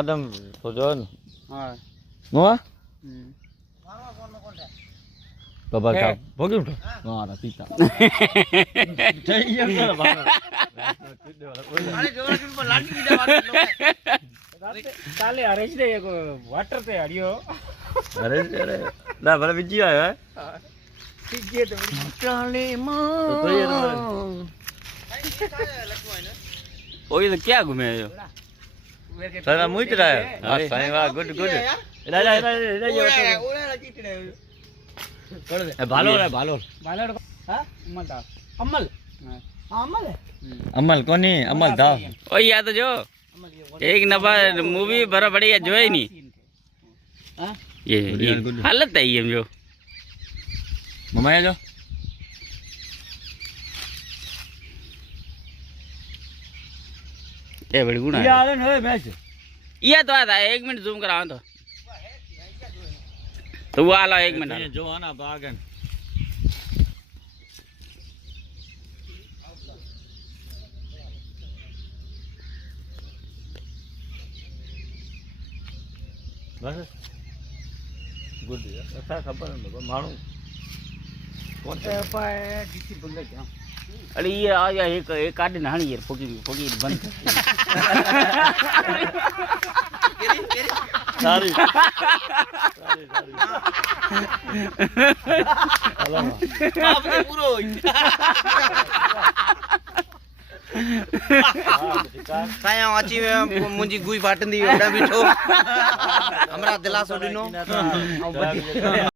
Adam Sojon. હા Ngua? હમ Bapak kap. Bogim tu. Ngua ada pita. Jaya kalau bapak. अरे जोर से पर लाठी की दवा કાલે હરેશ ને એક વોટર તે હડ્યો Ada ada. Dah balik biji aja. ઠીક છે તો चाले तो ये तो ओए तो क्या घूमे हो Saya muito dah. Ah, saya wah good good. Dah dah dah dah je. Balol है balol. બાલડ હા અમલ દા અમલ હા અમલ Amal kau ni Amal dah. ओ यार तो जो एक नंबर मूवी बड़ा बढ़िया जो है नहीं હા ये गुड। हालत है ये जो Mama ya jo. ये बड़ी गुना Iya है ada nih match. ये तो आता है 1 मिनट जूम कराओ तो वो आला 1 minute Ini jo anak bagan. बस गुड यार ऐसा खबर है मानो कौन सा પાય ડીસી બંધ છે अरे ये आ गया एक काट ना ये फोकी फोकी बंद सारी आपने पूरो साया वाची में मुंजी गुई फाटंदी ओडा बिठो हमरा दिलासो दिनो